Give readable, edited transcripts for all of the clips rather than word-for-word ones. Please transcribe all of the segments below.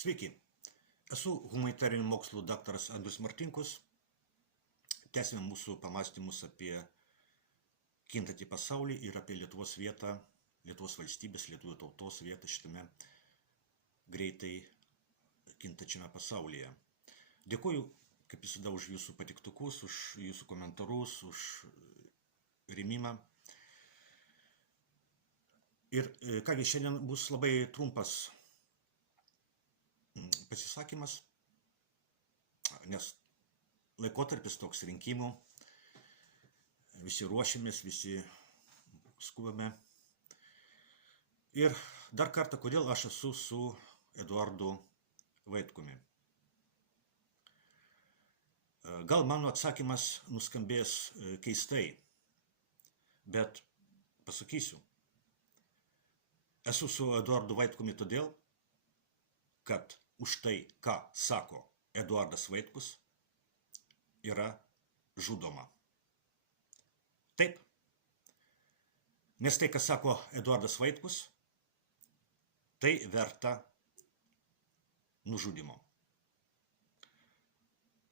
Sveiki, esu humanitarinių mokslų daktaras Andrius Martinkus. Tęsime mūsų pamąstymus apie kintantį pasaulį ir apie Lietuvos vietą, Lietuvos valstybės, lietuvių tautos vietą šitame greitai kintačiame pasaulyje. Dėkuoju, kaip visada, už jūsų patiktukus, už jūsų komentarus, už rėmimą. Ir kągi, šiandien bus labai trumpas pasisakymas, nes laikotarpis toks rinkimų, visi ruošiamės, visi skubame. Ir dar kartą, kodėl aš esu su Eduardu Vaitkumi. Gal mano atsakymas nuskambės keistai, bet pasakysiu. Esu su Eduardu Vaitkumi todėl, kad už tai, ką sako Eduardas Vaitkus, yra žudoma. Taip, nes tai, ką sako Eduardas Vaitkus, tai verta nužudimo.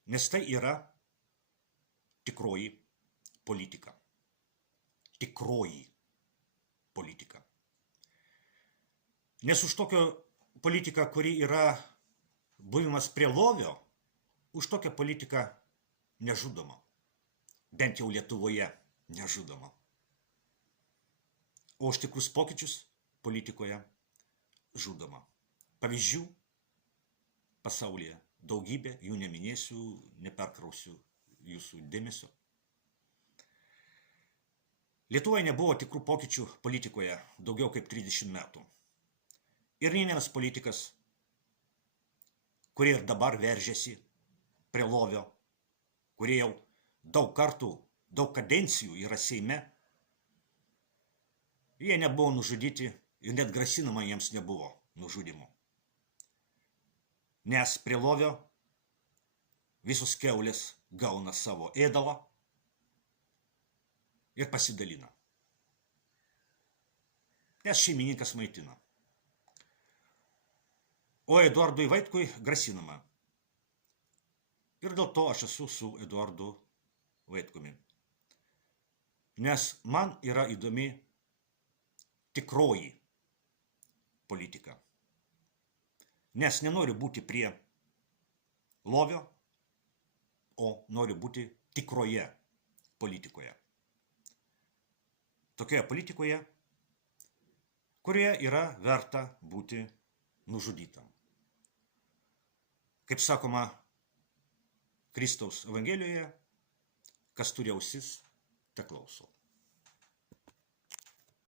Nes tai yra tikroji politika. Tikroji politika. Nes už tokio politika, kuri yra buvimas prie lovio, už tokią politiką nežudoma. Bent jau Lietuvoje nežudoma. O už tikrus pokyčius politikoje žudoma. Pavyzdžių pasaulyje daugybė, jų neminėsiu, neperkrausiu jūsų dėmesio. Lietuvoje nebuvo tikrų pokyčių politikoje daugiau kaip 30 metų. Ir nei vienas politikas, kurie ir dabar veržiasi prie lovio, kurie jau daug kartų, daug kadencijų yra Seime, jie nebuvo nužudyti ir net grasinama jiems nebuvo nužudymu. Nes prie lovio visos kiaulės gauna savo ėdalą ir pasidalina. Nes šeimininkas maitina. O Eduardui Vaitkui grasinama. Ir dėl to aš esu su Eduardu Vaitkumi. Nes man yra įdomi tikroji politika. Nes nenoriu būti prie lovio, o noriu būti tikroje politikoje. Tokioje politikoje, kurioje yra verta būti nužudytam. Kaip sakoma Kristaus Evangelijoje, kas turi ausis, teklauso.